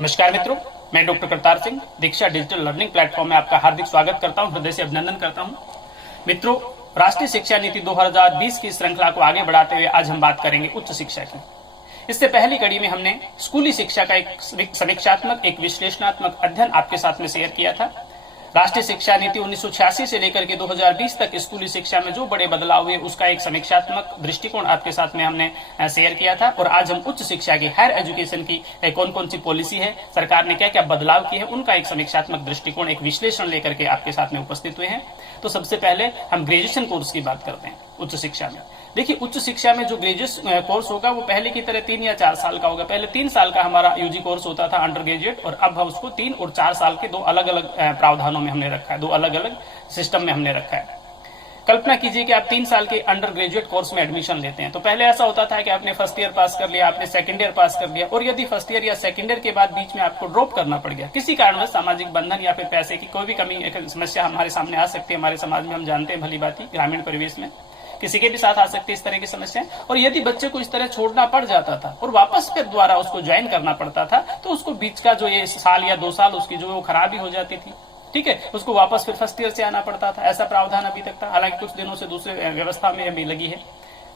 नमस्कार मित्रों, मैं डॉक्टर करतार सिंह दीक्षा डिजिटल लर्निंग प्लेटफॉर्म में आपका हार्दिक स्वागत करता हूं, हृदय से अभिनंदन करता हूं। मित्रों, राष्ट्रीय शिक्षा नीति 2020 की श्रृंखला को आगे बढ़ाते हुए आज हम बात करेंगे उच्च शिक्षा की। इससे पहली कड़ी में हमने स्कूली शिक्षा का एक समीक्षात्मक, एक विश्लेषणात्मक अध्ययन आपके साथ में शेयर किया था। राष्ट्रीय शिक्षा नीति 1986 से लेकर के 2020 तक स्कूली शिक्षा में जो बड़े बदलाव हुए उसका एक समीक्षात्मक दृष्टिकोण आपके साथ में हमने शेयर किया था। और आज हम उच्च शिक्षा की, हायर एजुकेशन की कौन कौन सी पॉलिसी है, सरकार ने क्या क्या बदलाव किए हैं, उनका एक समीक्षात्मक दृष्टिकोण, एक विश्लेषण लेकर के आपके साथ में उपस्थित हुए हैं। तो सबसे पहले हम ग्रेजुएशन कोर्स की बात करते हैं उच्च शिक्षा में। देखिए, उच्च शिक्षा में जो ग्रेजुएशन कोर्स होगा वो पहले की तरह 3 या 4 साल का होगा। पहले 3 साल का हमारा यूजी कोर्स होता था अंडर ग्रेजुएट, और अब हम उसको 3 और 4 साल के दो अलग अलग प्रावधानों में हमने रखा है, दो अलग अलग सिस्टम में हमने रखा है। कल्पना कीजिए कि आप 3 साल के अंडर ग्रेजुएट कोर्स में एडमिशन लेते हैं। तो पहले ऐसा होता था कि आपने फर्स्ट ईयर पास कर लिया, आपने सेकंड ईयर पास कर लिया, और यदि फर्स्ट ईयर या सेकंड ईयर के बाद बीच में आपको ड्रॉप करना पड़ गया किसी कारणवश, सामाजिक बंधन या फिर पैसे की कोई भी कमी, एक समस्या हमारे सामने आ सकती है। हमारे समाज में हम जानते हैं भली भांति, ग्रामीण परिवेश में किसी के भी साथ आ सकती है इस तरह की समस्याएं। और यदि बच्चे को इस तरह छोड़ना पड़ जाता था और वापस फिर दोबारा उसको ज्वाइन करना पड़ता था, तो उसको बीच का जो ये साल या 2 साल उसकी जो वो खराबी हो जाती थी। ठीक है, उसको वापस फिर फर्स्ट ईयर से आना पड़ता था। ऐसा प्रावधान अभी तक था, हालांकि कुछ दिनों से दूसरे व्यवस्था में अभी लगी है,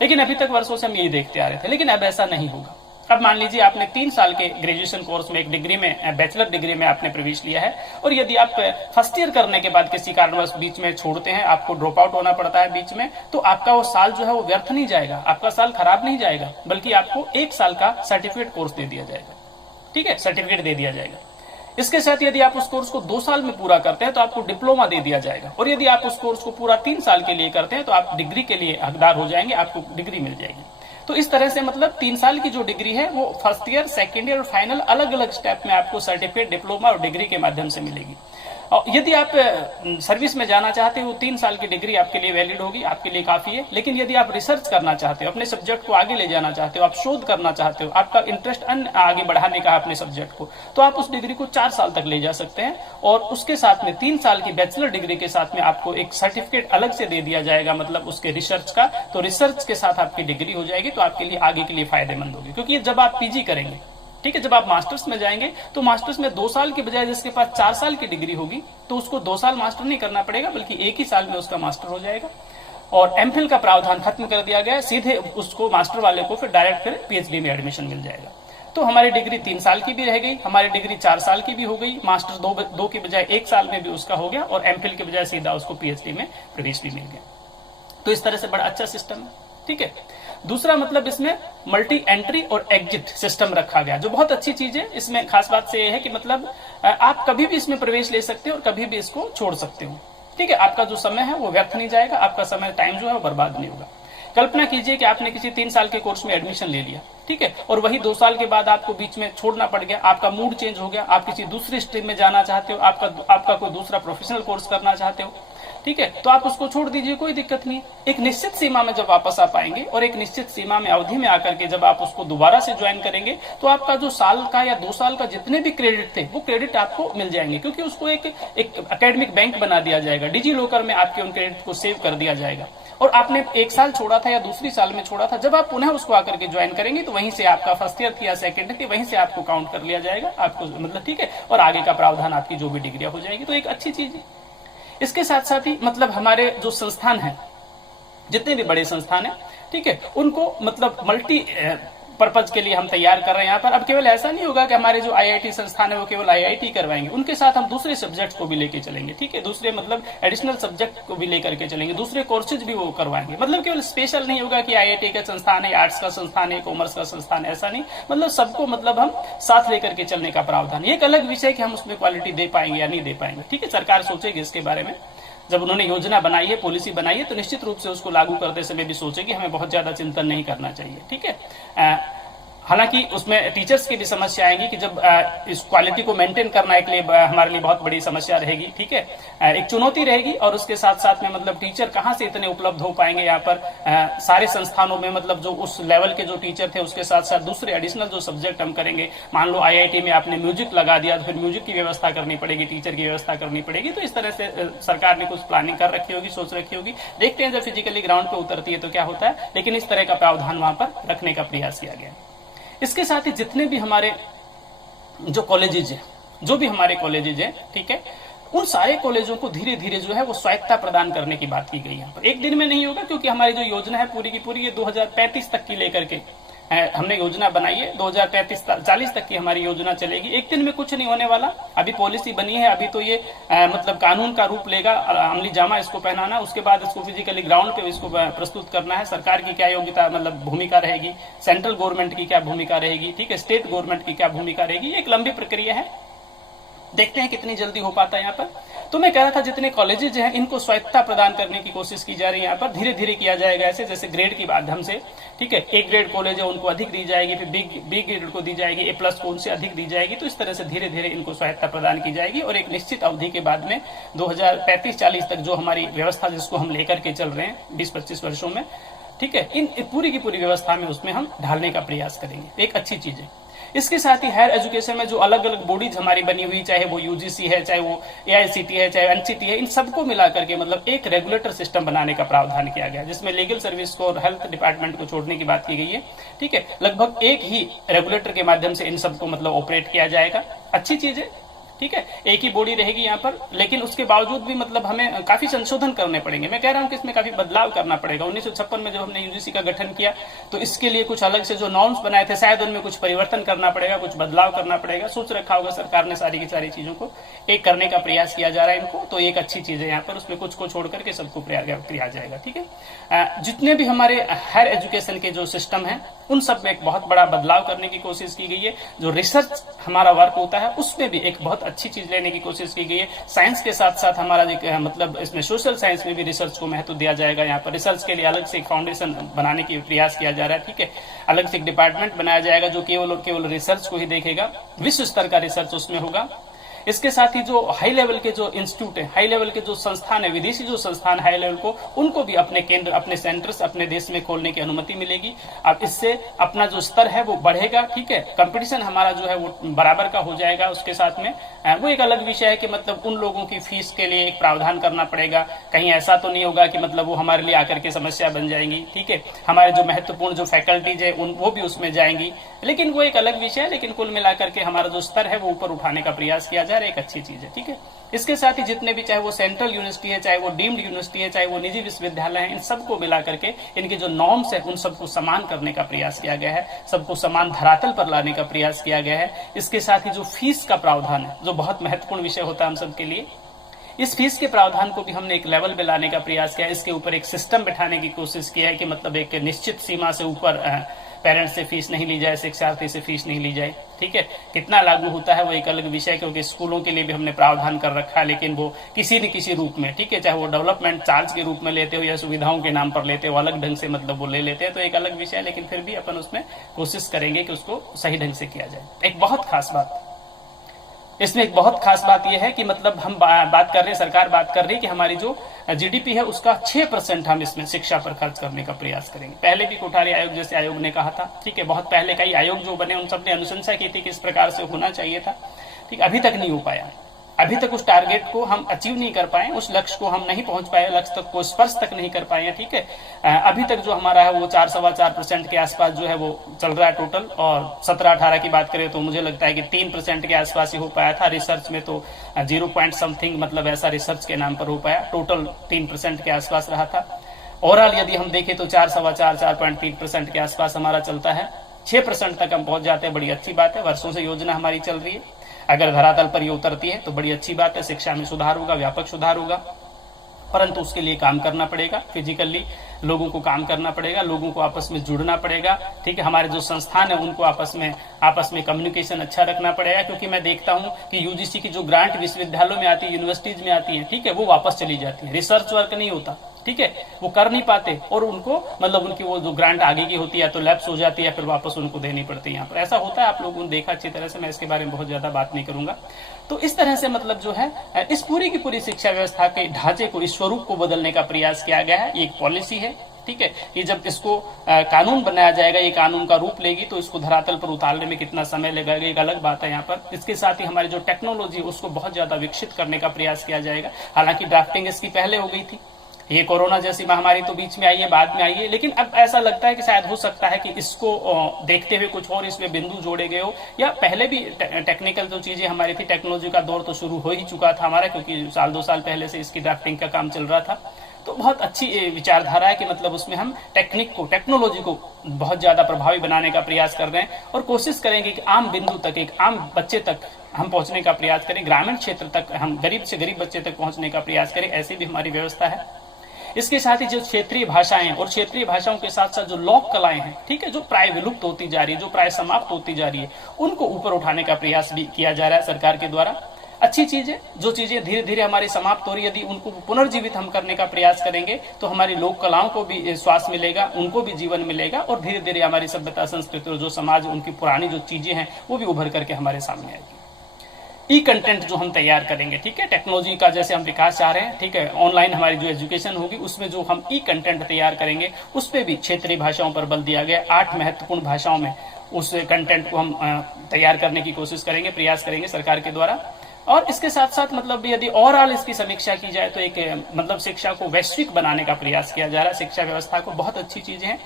लेकिन अभी तक वर्षों से हम यही देखते आ रहे थे। लेकिन अब ऐसा नहीं होगा। अब मान लीजिए आपने 3 साल के ग्रेजुएशन कोर्स में, एक डिग्री में, बैचलर डिग्री में आपने प्रवेश लिया है, और यदि आप फर्स्ट ईयर करने के बाद किसी कारणवश बीच में छोड़ते हैं, आपको ड्रॉप आउट होना पड़ता है बीच में, तो आपका वो साल जो है वो व्यर्थ नहीं जाएगा, आपका साल खराब नहीं जाएगा, बल्कि आपको 1 साल का सर्टिफिकेट कोर्स दे दिया जाएगा। ठीक है, सर्टिफिकेट दे दिया जाएगा। इसके साथ यदि आप उस कोर्स को 2 साल में पूरा करते हैं तो आपको डिप्लोमा दे दिया जाएगा, और यदि आप उस कोर्स को पूरा 3 साल के लिए करते हैं तो आप डिग्री के लिए हकदार हो जाएंगे, आपको डिग्री मिल जाएगी। तो इस तरह से मतलब 3 साल की जो डिग्री है वो फर्स्ट ईयर, सेकंड ईयर और फाइनल अलग अलग स्टेप में आपको सर्टिफिकेट, डिप्लोमा और डिग्री के माध्यम से मिलेगी। और यदि आप सर्विस में जाना चाहते हो, 3 साल की डिग्री आपके लिए वैलिड होगी, आपके लिए काफी है। लेकिन यदि आप रिसर्च करना चाहते हो, अपने सब्जेक्ट को आगे ले जाना चाहते हो, आप शोध करना चाहते हो, आपका इंटरेस्ट आगे बढ़ाने का अपने सब्जेक्ट को, तो आप उस डिग्री को 4 साल तक ले जा सकते हैं। और उसके साथ में 3 साल की बैचलर डिग्री के साथ में आपको एक सर्टिफिकेट अलग से दे दिया जाएगा, मतलब उसके रिसर्च का। तो रिसर्च के साथ आपकी डिग्री हो जाएगी, तो आपके लिए आगे के लिए फायदेमंद होगी। क्योंकि जब आप पीजी करेंगे, ठीक है, जब आप मास्टर्स में जाएंगे तो मास्टर्स में 2 साल की बजाय जिसके पास 4 साल की डिग्री होगी, तो उसको 2 साल मास्टर नहीं करना पड़ेगा, बल्कि 1 ही साल में उसका मास्टर हो जाएगा। और एमफिल का प्रावधान खत्म कर दिया गया है, सीधे उसको, मास्टर वाले को फिर डायरेक्ट फिर पीएचडी में एडमिशन मिल जाएगा। तो हमारी डिग्री 3 साल की भी रह गई, हमारी डिग्री 4 साल की भी हो गई, मास्टर 2 की बजाय 1 साल में भी उसका हो गया, और एमफिल की बजाय सीधा उसको पीएचडी में प्रवेश भी मिल गया। तो इस तरह से बड़ा अच्छा सिस्टम है। ठीक है, दूसरा मतलब इसमें मल्टी एंट्री और एग्जिट सिस्टम रखा गया, जो बहुत अच्छी चीज है। इसमें खास बात से यह है कि मतलब आप कभी भी इसमें प्रवेश ले सकते हो और कभी भी इसको छोड़ सकते हो। ठीक है, आपका जो समय है वो व्यर्थ नहीं जाएगा, आपका समय, टाइम जो है वो बर्बाद नहीं होगा। कल्पना कीजिए कि आपने किसी 3 साल के कोर्स में एडमिशन ले लिया, ठीक है, और वही 2 साल के बाद आपको बीच में छोड़ना पड़ गया, आपका मूड चेंज हो गया, आप किसी दूसरी स्ट्रीम में जाना चाहते हो, आपका कोई दूसरा प्रोफेशनल कोर्स करना चाहते हो, ठीक है, तो आप उसको छोड़ दीजिए, कोई दिक्कत नहीं। एक निश्चित सीमा में जब वापस आ पाएंगे और एक निश्चित सीमा में, अवधि में आकर के जब आप उसको दोबारा से ज्वाइन करेंगे, तो आपका जो साल का या 2 साल का जितने भी क्रेडिट थे वो क्रेडिट आपको मिल जाएंगे, क्योंकि उसको एक एकेडमिक बैंक बना दिया जाएगा, डिजी लॉकर में आपके उन क्रेडिट को सेव कर दिया जाएगा। और आपने 1 साल छोड़ा था या दूसरी साल में छोड़ा था, जब आप पुनः उसको आकर के ज्वाइन करेंगे तो वहीं से आपका फर्स्ट ईयर थी या सेकंड थी, वहीं से आपको काउंट कर लिया जाएगा, आपको मतलब, ठीक है, और आगे का प्रावधान आपकी जो भी डिग्रियां हो जाएगी। तो एक अच्छी चीज है। इसके साथ साथ ही मतलब हमारे जो संस्थान हैं, जितने भी बड़े संस्थान हैं, ठीक है, उनको मतलब मल्टी पर्पज के लिए हम तैयार कर रहे हैं यहाँ पर। अब केवल ऐसा नहीं होगा कि हमारे जो आईआईटी संस्थान है वो केवल आईआईटी करवाएंगे, उनके साथ हम दूसरे सब्जेक्ट को भी लेके चलेंगे। ठीक है, दूसरे मतलब एडिशनल सब्जेक्ट को भी लेकर के चलेंगे, दूसरे कोर्सेज भी वो करवाएंगे। मतलब केवल स्पेशल नहीं होगा कि आईआईटी का संस्थान है, आर्ट्स का संस्थान है, कॉमर्स का संस्थान, ऐसा नहीं। मतलब सबको मतलब हम साथ लेकर के चलने का प्रावधान। ये एक अलग विषय कि हम उसमें क्वालिटी दे पाएंगे या नहीं दे पाएंगे। ठीक है, सरकार सोचेगी इसके बारे में। जब उन्होंने योजना बनाई है, पॉलिसी बनाई है, तो निश्चित रूप से उसको लागू करते समय भी सोचेगी, हमें बहुत ज्यादा चिंतन नहीं करना चाहिए। ठीक है, हालांकि उसमें टीचर्स की भी समस्या आएगी कि जब इस क्वालिटी को मेंटेन करने के लिए हमारे लिए बहुत बड़ी समस्या रहेगी। ठीक है, एक चुनौती रहेगी। और उसके साथ साथ में मतलब टीचर कहाँ से इतने उपलब्ध हो पाएंगे यहाँ पर सारे संस्थानों में, मतलब जो उस लेवल के जो टीचर थे, उसके साथ साथ दूसरे एडिशनल जो सब्जेक्ट हम करेंगे। मान लो आईआईटी में आपने म्यूजिक लगा दिया, तो फिर म्यूजिक की व्यवस्था करनी पड़ेगी, टीचर की व्यवस्था करनी पड़ेगी। तो इस तरह से सरकार ने कुछ प्लानिंग कर रखी होगी, सोच रखी होगी। देखते हैं जब फिजिकली ग्राउंड पे उतरती है तो क्या होता है, लेकिन इस तरह का प्रावधान वहां पर रखने का प्रयास किया गया। इसके साथ ही जितने भी हमारे जो कॉलेजेज है, जो भी हमारे कॉलेजेज है, ठीक है, उन सारे कॉलेजों को धीरे धीरे जो है वो स्वायत्ता प्रदान करने की बात की गई यहाँ पर। एक दिन में नहीं होगा, क्योंकि हमारी जो योजना है पूरी की पूरी ये 2035 तक की लेकर के हमने योजना बनाई है। 2035-40 तक की हमारी योजना चलेगी। एक दिन में कुछ नहीं होने वाला। अभी पॉलिसी बनी है, अभी तो ये मतलब कानून का रूप लेगा, अमली जामा इसको पहनाना, उसके बाद इसको फिजिकली ग्राउंड पे इसको प्रस्तुत करना है। सरकार की क्या योग्यता मतलब भूमिका रहेगी, सेंट्रल गवर्नमेंट की क्या भूमिका रहेगी, ठीक है, स्टेट गवर्नमेंट की क्या भूमिका रहेगी, एक लंबी प्रक्रिया है। देखते हैं कितनी जल्दी हो पाता है यहाँ पर। तो मैं कह रहा था जितने कॉलेजेज हैं इनको स्वायत्ता प्रदान करने की कोशिश की जा रही है यहाँ पर। धीरे धीरे किया जाएगा ऐसे, जैसे ग्रेड के माध्यम से, ठीक है, ए ग्रेड कॉलेज है उनको अधिक दी जाएगी, फिर बी ग्रेड को दी जाएगी, ए प्लस को उनसे अधिक दी जाएगी। तो इस तरह से धीरे धीरे इनको स्वायत्ता प्रदान की जाएगी और एक निश्चित अवधि के बाद में 2035-40 तक जो हमारी व्यवस्था जिसको हम लेकर के चल रहे हैं 20-25 वर्षों में, ठीक है, इन पूरी की पूरी व्यवस्था में उसमें हम ढालने का प्रयास करेंगे। एक अच्छी चीज है। इसके साथ ही हायर एजुकेशन में जो अलग अलग बॉडीज हमारी बनी हुई, चाहे वो यूजीसी है, चाहे वो एआईसीटी है, चाहे एनसीटी है, इन सबको मिलाकर के मतलब एक रेगुलेटर सिस्टम बनाने का प्रावधान किया गया, जिसमें लीगल सर्विस को और हेल्थ डिपार्टमेंट को छोड़ने की बात की गई है। ठीक है, लगभग एक ही रेगुलेटर के माध्यम से इन सबको मतलब ऑपरेट किया जाएगा। अच्छी चीज है, ठीक है, एक ही बॉडी रहेगी यहाँ पर, लेकिन उसके बावजूद भी मतलब हमें काफी संशोधन करने पड़ेंगे। मैं कह रहा हूँ कि इसमें काफी बदलाव करना पड़ेगा। 1956 में जब हमने यूजीसी का गठन किया तो इसके लिए कुछ अलग से जो नॉर्म्स बनाए थे, शायद उनमें कुछ परिवर्तन करना पड़ेगा, कुछ बदलाव करना पड़ेगा। सोच रखा होगा सरकार ने सारी की सारी चीजों को एक करने का प्रयास किया जा रहा है इनको। तो एक अच्छी चीज है यहाँ पर, उसमें कुछ को छोड़ करके सबको किया जाएगा। ठीक है, जितने भी हमारे हायर एजुकेशन के जो सिस्टम है उन सब में एक बहुत बड़ा बदलाव करने की कोशिश की गई है। जो रिसर्च हमारा वर्क होता है उसमें भी एक बहुत अच्छी चीज लेने की कोशिश की गई है। साइंस के साथ साथ हमारा मतलब इसमें सोशल साइंस में भी रिसर्च को महत्व दिया जाएगा। यहाँ पर रिसर्च के लिए अलग से एक फाउंडेशन बनाने की प्रयास किया जा रहा है। ठीक है, अलग से एक डिपार्टमेंट बनाया जाएगा जो केवल रिसर्च को ही देखेगा, विश्व स्तर का रिसर्च उसमें होगा। इसके साथ ही जो हाई लेवल के जो इंस्टीट्यूट है, हाई लेवल के जो संस्थान है, विदेशी जो संस्थान हाई लेवल को, उनको भी अपने केंद्र, अपने सेंटर्स अपने देश में खोलने की अनुमति मिलेगी। अब इससे अपना जो स्तर है वो बढ़ेगा। ठीक है, कंपटीशन हमारा जो है वो बराबर का हो जाएगा। उसके साथ में वो एक अलग विषय है कि मतलब उन लोगों की फीस के लिए एक प्रावधान करना पड़ेगा। कहीं ऐसा तो नहीं होगा कि मतलब वो हमारे लिए आकर के समस्या बन जाएंगी। ठीक है, हमारे जो महत्वपूर्ण जो फैकल्टीज है वो भी उसमें जाएंगी, लेकिन वो एक अलग विषय है। लेकिन कुल मिलाकर के हमारा जो स्तर है वो ऊपर उठाने का प्रयास किया जा रहा है, एक अच्छी चीज है। ठीक है, इसके साथ ही जितने भी, चाहे वो सेंट्रल यूनिवर्सिटी है, चाहे वो डीम्ड यूनिवर्सिटी है, चाहे वो निजी विश्वविद्यालय है, इन सबको मिलाकर के इनके जो नॉर्म्स है उन सबको समान करने का प्रयास किया गया है, सबको समान धरातल पर लाने का प्रयास किया गया है। इसके साथ ही जो फीस का प्रावधान है, जो बहुत महत्वपूर्ण विषय होता है हम सबके लिए, इस फीस के प्रावधान को भी हमने एक लेवल पे लाने का प्रयास किया है। इसके ऊपर एक सिस्टम बिठाने की कोशिश की है कि मतलब एक निश्चित सीमा से ऊपर पेरेंट्स से फीस नहीं ली जाए, शिक्षार्थी से फीस नहीं ली जाए। ठीक है, कितना लागू होता है वो एक अलग विषय है, क्योंकि स्कूलों के लिए भी हमने प्रावधान कर रखा है, लेकिन वो किसी न किसी रूप में, ठीक है, चाहे वो डेवलपमेंट चार्ज के रूप में लेते हो या सुविधाओं के नाम पर लेते हो, अलग ढंग से मतलब वो ले लेते हैं, तो एक अलग विषय है। लेकिन फिर भी अपन उसमें कोशिश करेंगे कि उसको सही ढंग से किया जाए। एक बहुत खास बात इसमें, एक बहुत खास बात यह है कि मतलब हम बात कर रहे हैं, सरकार बात कर रही है कि हमारी जो जीडीपी है उसका 6% हम इसमें शिक्षा पर खर्च करने का प्रयास करेंगे। पहले भी कोठारी आयोग जैसे आयोग ने कहा था, ठीक है, बहुत पहले कई आयोग जो बने उन सब ने अनुशंसा की थी कि इस प्रकार से होना चाहिए था। ठीक, अभी तक नहीं हो पाया। अभी तक उस टारगेट को हम अचीव नहीं कर पाए, उस लक्ष्य को हम नहीं पहुंच पाए, लक्ष्य तक को स्पर्श तक नहीं कर पाए। ठीक है, अभी तक जो हमारा है वो 4-4.25% के आसपास जो है वो चल रहा है टोटल। और 17-18 की बात करें तो मुझे लगता है कि 3% के आसपास ही हो पाया था। रिसर्च में तो 0 पॉइंट समथिंग मतलब ऐसा रिसर्च के नाम पर हो पाया, टोटल 3% के आसपास रहा था। ओवरऑल यदि हम देखें तो 4-4.3% के आसपास हमारा चलता है। 6% तक हम पहुंच जाते हैं, बड़ी अच्छी बात है। वर्षों से योजना हमारी चल रही है, अगर धरातल पर ये उतरती है तो बड़ी अच्छी बात है। शिक्षा में सुधार होगा, व्यापक सुधार होगा, परंतु उसके लिए काम करना पड़ेगा। फिजिकली लोगों को काम करना पड़ेगा, लोगों को आपस में जुड़ना पड़ेगा। ठीक है, हमारे जो संस्थान है उनको आपस में कम्युनिकेशन अच्छा रखना पड़ेगा, क्योंकि मैं देखता हूं कि यूजीसी की जो ग्रांट विश्वविद्यालयों में आती है, यूनिवर्सिटीज में आती है, ठीक है, वो वापस चली जाती है, रिसर्च वर्क नहीं होता। ठीक है, वो कर नहीं पाते और उनको मतलब उनकी वो जो ग्रांट आगे की होती है तो लैप्स हो जाती है, फिर वापस उनको देनी पड़ती है। यहाँ पर ऐसा होता है, आप लोगों ने देखा अच्छी तरह से, मैं इसके बारे में बहुत ज्यादा बात नहीं करूंगा। तो इस तरह से मतलब जो है इस पूरी की पूरी शिक्षा व्यवस्था के ढांचे को, इस स्वरूप को बदलने का प्रयास किया गया है। ये एक पॉलिसी है। ठीक है, ये जब इसको कानून बनाया जाएगा, ये कानून का रूप लेगी, तो इसको धरातल पर उतारने में कितना समय लगेगा एक अलग बात है यहाँ पर। इसके साथ ही हमारी जो टेक्नोलॉजी उसको बहुत ज्यादा विकसित करने का प्रयास किया जाएगा। हालांकि ड्राफ्टिंग इसकी पहले हो गई थी, ये कोरोना जैसी महामारी तो बीच में आई है, बाद में आई है, लेकिन अब ऐसा लगता है कि शायद हो सकता है कि इसको देखते हुए कुछ और इसमें बिंदु जोड़े गए हो, या पहले भी टेक्निकल जो चीजें हमारी थी, टेक्नोलॉजी का दौर तो शुरू हो ही चुका था हमारा, क्योंकि साल 2 साल पहले से इसकी ड्राफ्टिंग का काम चल रहा था। तो बहुत अच्छी विचारधारा है कि मतलब उसमें हम टेक्नोलॉजी को बहुत ज्यादा प्रभावी बनाने का प्रयास कर रहे हैं, और कोशिश करेंगे कि आम बिंदु तक, एक आम बच्चे तक हम पहुंचने का प्रयास करें, ग्रामीण क्षेत्र तक हम गरीब से गरीब बच्चे तक पहुंचने का प्रयास करें। ऐसी भी हमारी व्यवस्था है। इसके साथ ही जो क्षेत्रीय भाषाएं हैं, और क्षेत्रीय भाषाओं के साथ साथ जो लोक कलाएं हैं, ठीक है, जो प्राय विलुप्त होती जा रही है, जो प्राय समाप्त होती जा रही है, उनको ऊपर उठाने का प्रयास भी किया जा रहा है सरकार के द्वारा। अच्छी चीज है, जो चीजें धीरे धीरे हमारी समाप्त हो रही है, यदि उनको पुनर्जीवित हम करने का प्रयास करेंगे तो हमारी लोक कलाओं को भी श्वास मिलेगा, उनको भी जीवन मिलेगा, और धीरे धीरे हमारी सभ्यता, संस्कृति और जो समाज, उनकी पुरानी जो चीजें हैं वो भी उभर करके हमारे सामने आएगी। ई कंटेंट जो हम तैयार करेंगे, ठीक है, टेक्नोलॉजी का जैसे हम विकास चाह रहे हैं, ठीक है, ऑनलाइन हमारी जो एजुकेशन होगी उसमें जो हम ई कंटेंट तैयार करेंगे उस पर भी क्षेत्रीय भाषाओं पर बल दिया गया। 8 महत्वपूर्ण भाषाओं में उस कंटेंट को हम तैयार करने की कोशिश करेंगे, प्रयास करेंगे सरकार के द्वारा। और इसके साथ साथ मतलब यदि ओवरऑल इसकी समीक्षा की जाए तो एक मतलब शिक्षा को वैश्विक बनाने का प्रयास किया जा रहा है। शिक्षा व्यवस्था को बहुत अच्छी चीजें हैं।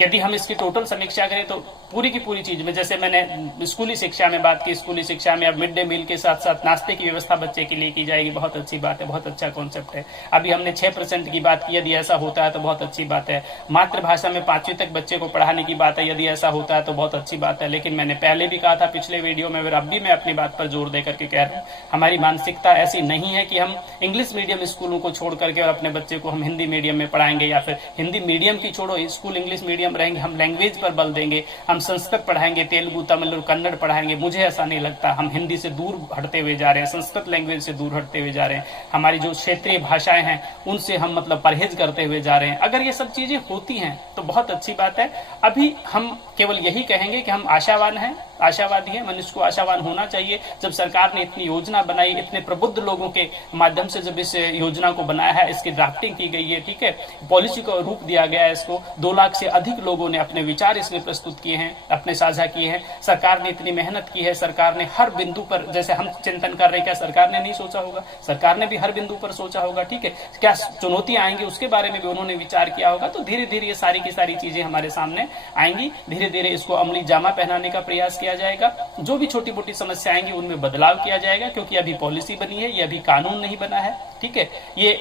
यदि हम इसकी टोटल समीक्षा करें तो पूरी की पूरी चीज में, जैसे मैंने स्कूली शिक्षा में बात की, स्कूली शिक्षा में अब मिड डे मील के साथ साथ नाश्ते की व्यवस्था बच्चे के लिए की जाएगी। बहुत अच्छी बात है, बहुत अच्छा कॉन्सेप्ट है। अभी हमने 6% की बात की, यदि ऐसा होता है तो बहुत अच्छी बात है। मातृभाषा में 5वीं तक बच्चे को पढ़ाने की बात है, यदि ऐसा होता है तो बहुत अच्छी बात है। लेकिन मैंने पहले भी कहा था पिछले वीडियो में, अब भी मैं अपनी बात पर जोर देकर के कह रहा हूँ, हमारी मानसिकता ऐसी नहीं है कि हम इंग्लिश मीडियम स्कूलों को छोड़ करके और अपने बच्चे को हम हिंदी मीडियम में पढ़ाएंगे, या फिर हिंदी मीडियम की छोड़ो, स्कूल इंग्लिश मीडियम रहेंगे, हम लैंग्वेज पर बल देंगे, हम संस्कृत पढ़ाएंगे, तेलुगु, तमिल और कन्नड़ पढ़ाएंगे। मुझे ऐसा नहीं लगता। हम हिंदी से दूर हटते हुए जा रहे हैं, संस्कृत लैंग्वेज से दूर हटते हुए जा रहे हैं, हमारी जो क्षेत्रीय भाषाएं हैं उनसे हम मतलब परहेज करते हुए जा रहे हैं। अगर ये सब चीजें होती हैं तो बहुत अच्छी बात है। अभी हम केवल यही कहेंगे कि हम आशावान हैं, आशावादी है। मनुष्य को आशावान होना चाहिए। जब सरकार ने इतनी योजना बनाई, इतने प्रबुद्ध लोगों के माध्यम से जब इस योजना को बनाया है, इसकी ड्राफ्टिंग की गई है, ठीक है, पॉलिसी को रूप दिया गया है, इसको 2 लाख से अधिक लोगों ने अपने विचार इसमें प्रस्तुत किए हैं, अपने साझा किए हैं। सरकार ने इतनी मेहनत की है, सरकार ने हर बिंदु पर, जैसे हम चिंतन कर रहे हैं, क्या सरकार ने नहीं सोचा होगा? सरकार ने भी हर बिंदु पर सोचा होगा, ठीक है। क्या चुनौतियां आएंगी उसके बारे में भी उन्होंने विचार किया होगा। तो धीरे धीरे ये सारी की सारी चीजें हमारे सामने आएंगी। धीरे धीरे इसको अमली जामा पहनाने का प्रयास किया जाएगा। जो भी छोटी मोटी समस्या आएंगी उनमें बदलाव किया जाएगा, क्योंकि अभी पॉलिसी बनी है, ये अभी कानून नहीं बना है, ठीक है। ये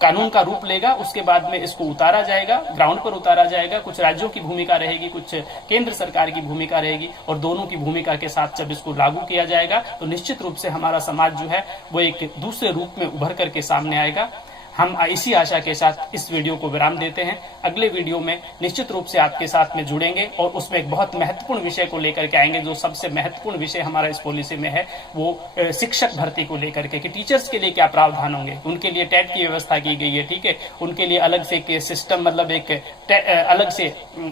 कानून का रूप लेगा, उसके बाद में इसको उतारा जाएगा, ग्राउंड पर उतारा जाएगा। कुछ राज्यों की भूमिका रहेगी, कुछ केंद्र सरकार की भूमिका रहेगी, और दोनों की भूमिका के साथ जब इसको लागू किया जाएगा तो निश्चित रूप से हमारा समाज जो है वो एक दूसरे रूप में उभर करके सामने आएगा। हम इसी आशा के साथ इस वीडियो को विराम देते हैं। अगले वीडियो में निश्चित रूप से आपके साथ में जुड़ेंगे और उसमें एक बहुत महत्वपूर्ण विषय को लेकर के आएंगे। जो सबसे महत्वपूर्ण विषय हमारा इस पॉलिसी में है वो शिक्षक भर्ती को लेकर के, कि टीचर्स के लिए क्या प्रावधान होंगे। उनके लिए टेट की व्यवस्था की गई है, ठीक है। उनके लिए अलग से एक सिस्टम, मतलब एक अलग से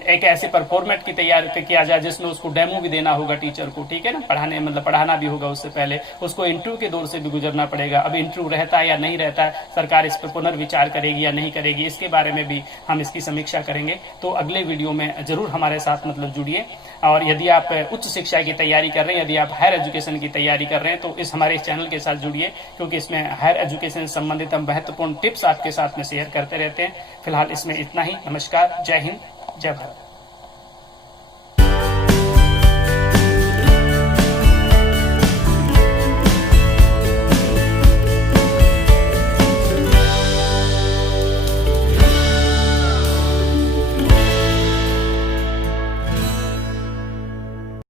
एक ऐसे पर फॉर्मेट की तैयार किया जाए जिसमें उसको डेमो भी देना होगा टीचर को, ठीक है ना। पढ़ाना भी होगा, उससे पहले उसको इंटरव्यू के दौर से भी गुजरना पड़ेगा। अब इंटरव्यू रहता है या नहीं रहता है, सरकार इस पर पुनर्विचार करेगी या नहीं करेगी, इसके बारे में भी हम इसकी समीक्षा करेंगे। तो अगले वीडियो में जरूर हमारे साथ मतलब जुड़िए। और यदि आप उच्च शिक्षा की तैयारी कर रहे हैं, यदि आप हायर एजुकेशन की तैयारी कर रहे हैं, तो इस हमारे चैनल के साथ जुड़िए, क्योंकि इसमें हायर एजुकेशन से संबंधित हम महत्वपूर्ण टिप्स आपके साथ में शेयर करते रहते हैं। फिलहाल इसमें इतना ही। नमस्कार, जय हिंद, जय भारत।